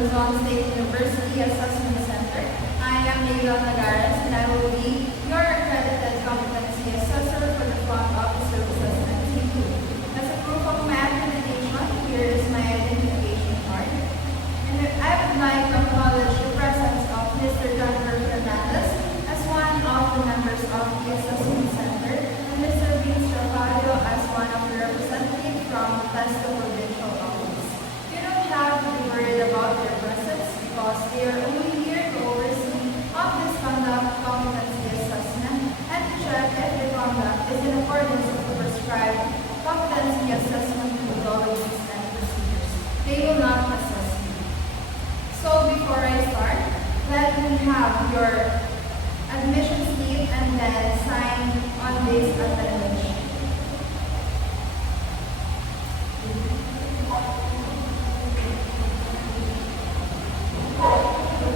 Luzon State University Assessment Center. I am Neila Nagares and I will be your accredited competency assessor for the front office services and T2. As a proof of my accreditation, here is my identification card. And I would like to acknowledge the presence of Mr. Jennifer Fernandez as one of the members of the Assessment Center and Mr. Vince Rafario as one of the representatives from the Tasco Provincial Office. You don't have to be worried about their presence because they are only here to oversee of this conduct competency assessment and to check if the conduct is in accordance with the prescribed competency assessment methodologies and procedures. They will not assess you. So before I start, let me have your admission slip and then sign on this attendance sheet.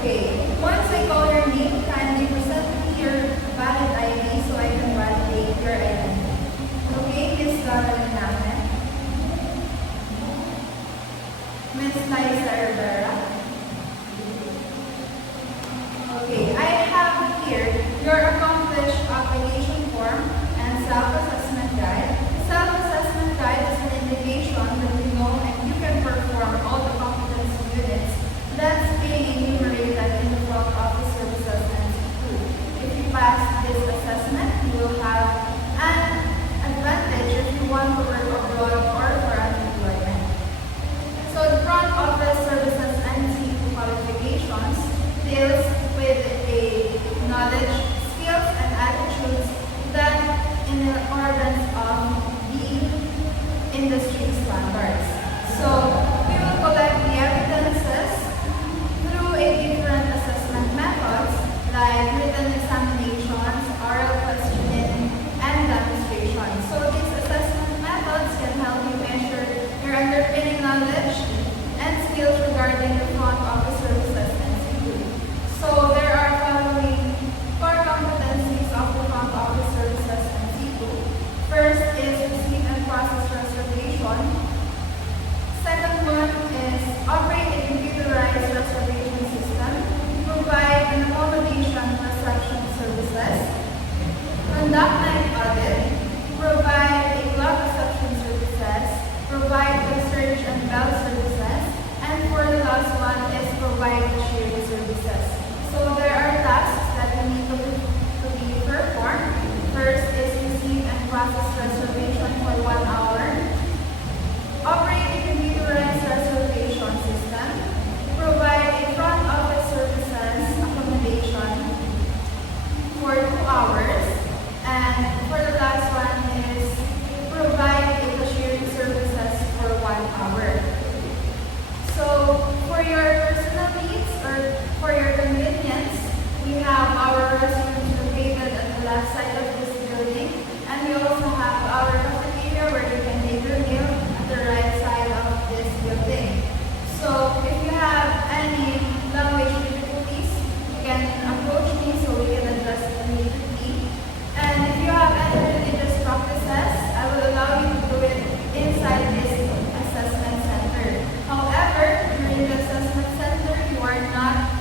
Okay, once I call your name, kindly present me your valid ID so I can validate your identity. Okay, Ms. Donna Linamen, Ms. Liza Rivera. Okay, I have here your accomplished application form and self-assessment guide. Self-assessment guide is an indication that you know and you can perform all the competency units that's being enumerated in the front office services and T2. If you pass this assessment, you will have an advantage if you want to work abroad or for unemployment. So the front office services and T2 qualifications deals with a knowledge, skills, and attitudes that in accordance of the industry standards. So we will collect the evidences through a different assessment methods like written examinations, oral questioning, and demonstration. So these assessment methods can help you measure your underpinning knowledge and skills regarding the front office services and T2. So there are following core competencies of the front office services and T2. First is receive and process reservation. Second one is operate a computerized reservation system, provide an accommodation reception services, conduct night audit, provide a clock reception services, provide the search and bell services, and for the last one is provide shared services. So there are tasks that you need to be performed. First is receive and process reservation for 1 hour. Operate a computerized reservation system. Provide a front office services accommodation for 2 hours. And for the last one is provide a cashiering services for 1 hour. So for your personal needs or for your convenience, we have our restrooms located at the left side of this building, and we also have our cafeteria where you can take your meal at the right side of this building. So if you have any language difficulties, you can approach me so we can address it immediately. And if you have any religious practices, I will allow you to do it inside this assessment center. However, during the assessment center, you are not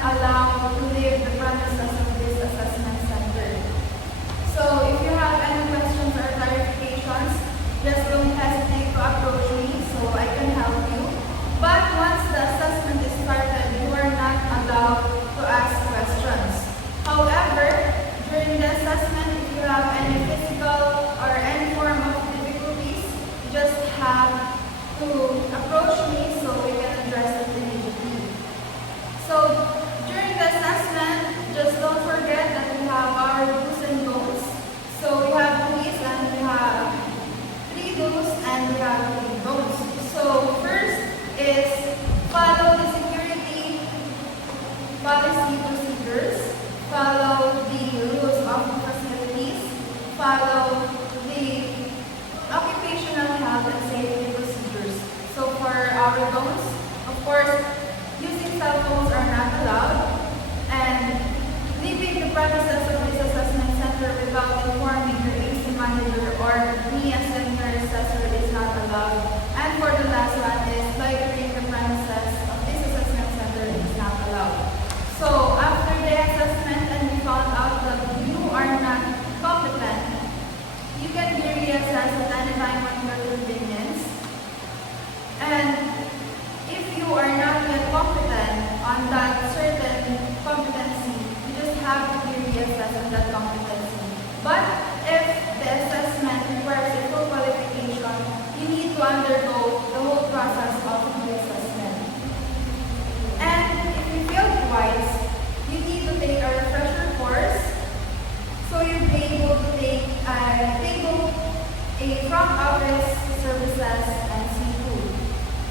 allowed to leave the premises of this assessment center. So if you have any questions or clarifications, just don't hesitate to approach me so I can help you. But once the assessment is started, you are not allowed to ask questions. However, during the assessment, if you have any physical or any form of difficulties, you just have to approach me so we can address it immediately. So during the assessment, just don't forget that we have our do's and don'ts. So we have do's and we have 3 do's and we have 3 don'ts. So first is follow the security policy procedures, follow the rules of the facilities, follow the occupational health and safety procedures. So for our don'ts, of course, using cell phones are not allowed, and leaving the premises of this assessment center without informing your AC manager or me as senior assessor is not allowed. And for the last one is loitering front office services and seafood.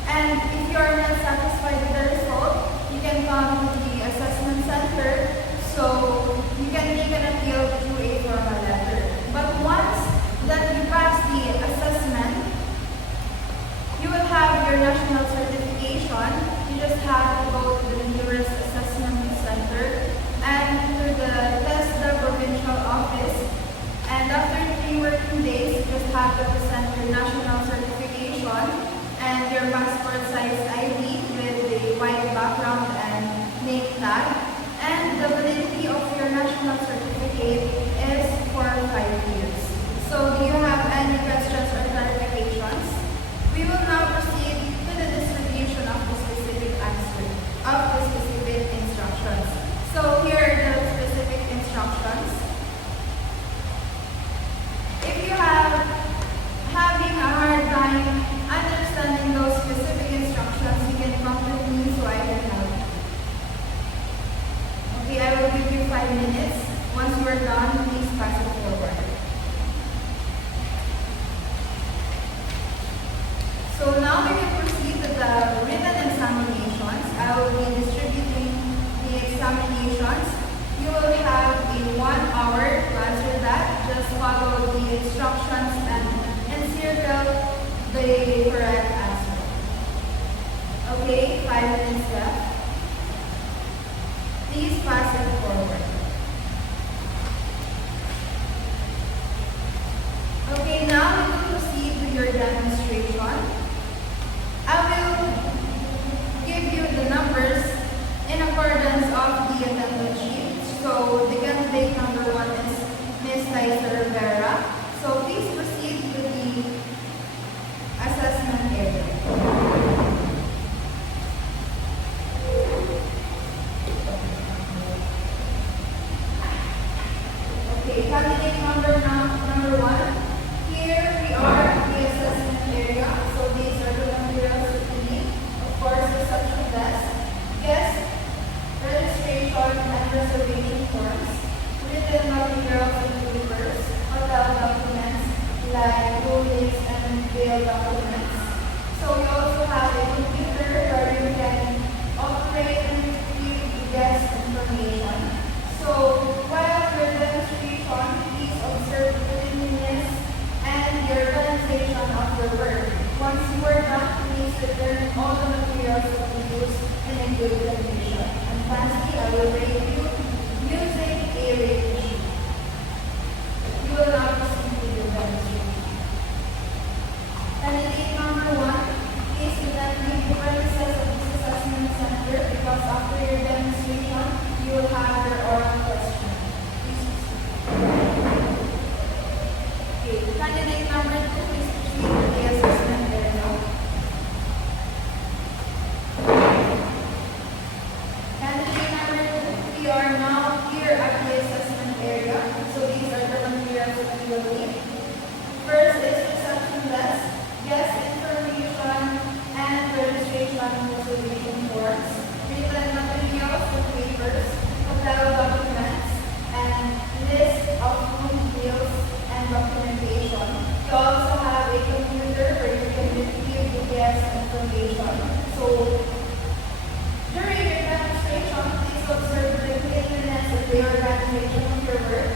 And if you are not satisfied with the result, you can come to the assessment center so you can make an appeal through a formal letter. But once that you pass the assessment, you will have your national certification. You just have to go to the nearest assessment center and to the TESDA provincial office. And after 3 working days, you just have to present your national certification and your passport size ID with the white background and name tag. And the validity of your national certificate is for 5 years. So do you have any questions or clarifications? We will now proceed to the distribution of the specific answer, of the specific instructions. So here are the specific instructions. If you have having a hard time understanding those specific instructions, you can contact me so I can help. Okay, I will give you 5 minutes. Once you are done, please pass it forward. So now we will proceed to the written examinations. I will be distributing the examinations. You will have a 1 hour to answer that. Just follow the instructions and encircle the correct answer. Okay, 5 minutes left. Please pass it forward. Okay, now we will proceed to your demonstration. I will give you the numbers in accordance of the attendance sheet. So the candidate number 1 is Ms. Liza Rivera. So please proceed to the assessment area. Okay, candidate number 1. Here we are at the assessment area. So these are the materials that you need. Of course, reception desk, guest registration and reservation forms, written materials and papers, hotel documents like rulings and bail documents. So we also have a computer where you can operate and retrieve the guest information. So while your demonstration, please observe the cleanliness and the organization of your work. Once you are done, please return all the materials that you use in a good condition. And lastly, I will rate you using a rating sheet. You will now proceed with your demonstration. Candidate number 1, please do not leave the premises of this assessment center because after your demonstration, you will have your oral question. Please proceed. Okay, candidate number 2, please proceed to the assessment area. Candidate number 2, we are now here at the assessment area. So these are the materials that we will need. First is reception desk, guest information, and registration reservation forms, written materials and papers, hotel documents, and list of room bills and documentation. You also have a computer where you can retrieve the guest information. So during your demonstration, please observe the cleanliness and the organization of your work.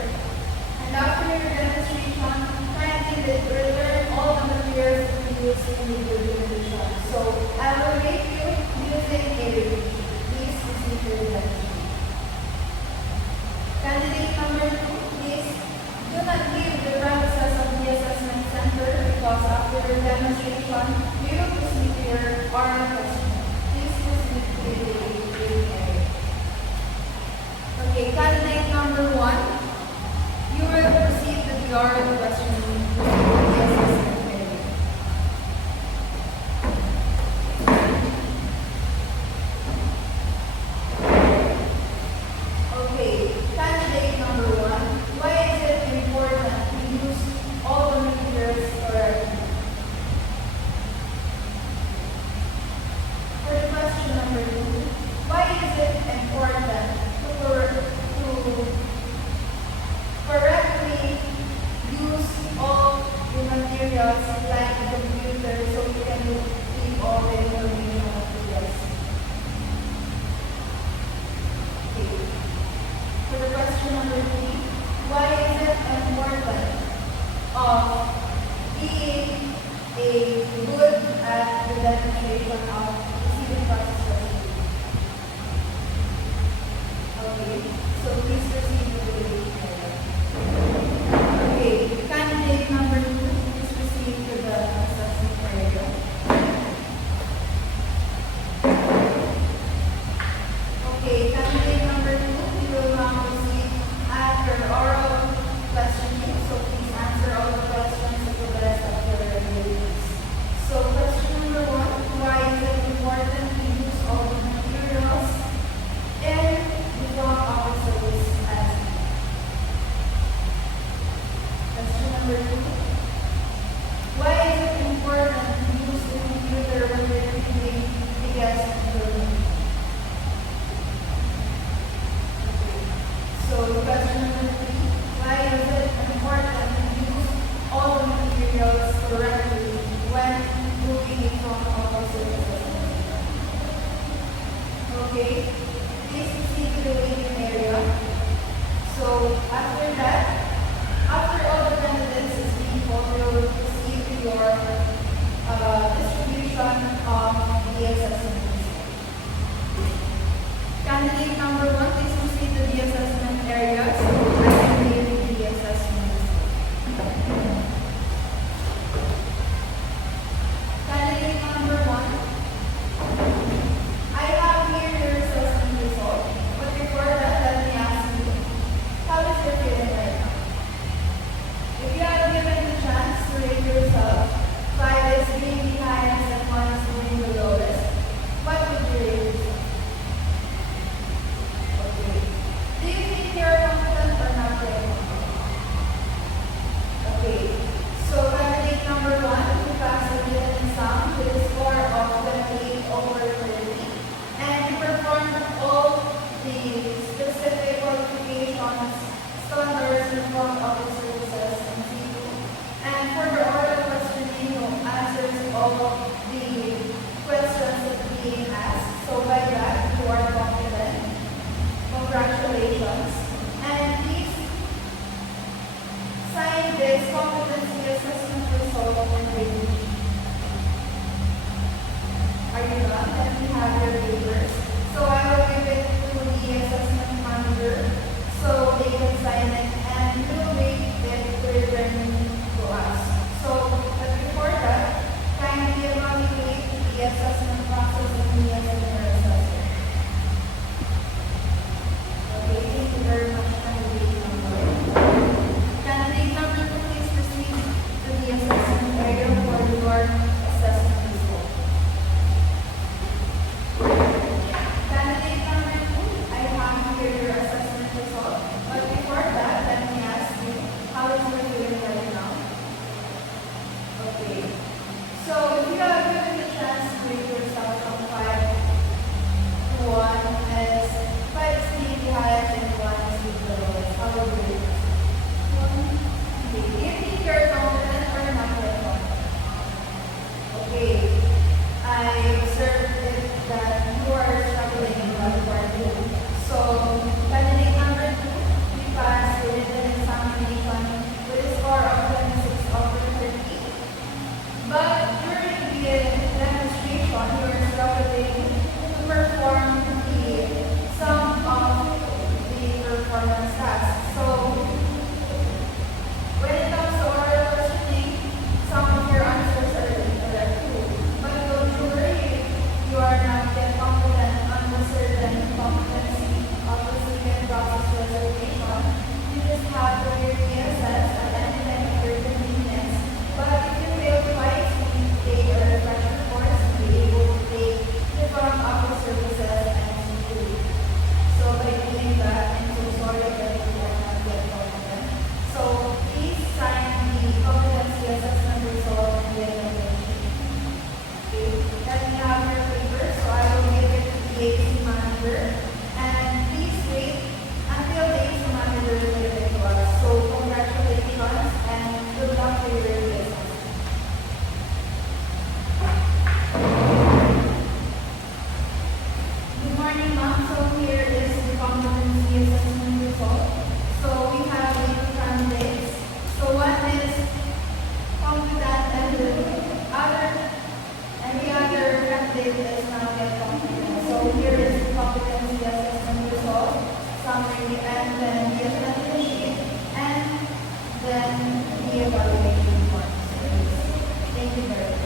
And after your demonstration, kindly return all the materials that you use in the good condition. So I will rate you using a rating sheet. Please proceed to your demonstration. Candidate number 2, please do not leave the premises of the assessment center because after your demonstration, we will proceed to your oral question. Please proceed to the rating area. Okay, candidate number 1, you will proceed to the oral question in the assessment area. Okay, candidate number 1, why is it important to use all the materials correctly? demonstration of receiving process resolution. Okay, so please proceed with the debate area. Okay, candidate number 2, please proceed to the assessment area. Okay, candidate number 2, you will now proceed after oral questioning, so please answer all the questions to the best of your abilities. So question number 1, why is it important to use all the materials in the front office service as question number 2, why is it important to use the computer when you're reading the guest room? So question number 3, why is it important to use all the materials correctly when moving in front of our services? Okay, please proceed to the waiting area. So after that, after all the candidates is being called, we will proceed to your distribution of the assessment. Candidate number 1, please proceed to the assessment area. So I can read the assessment. Candidate number 1, I have here your assessment result. But before that, let me ask you, how is your feeling right now? If you are given the chance to rate yourself, 5 is being the highest and 1 is being the lowest, what would you rate yourself? Okay. Do you think you're confident or not very confident? Okay. So candidate number 1, you passed the written exam with a score of 28/30, and you performed all the specific qualifications, standards, and front office services in C2. And for the oral questioning, you answered all of the questions that being asked. So by that, you are confident. Congratulations. And please sign this competency assessment result and review. Are you done? Let me have your papers. So I will give it to the assessment manager so they can sign it and we will wait it to return to us. So, but before that, kindly evaluate the assessment process of me as an assessor. Okay, thank you very much, candidate number 1. Candidate number 2, please proceed to the assessment area for your assessment result. Candidate number 2, I have here your assessment result. But before that, let me ask you, how is your feeling right now? Okay. So if you are given the chance to rate yourself, here is the competency assessment result, summary, and then the attendance sheet, and then the evaluation forms. Thank you very much.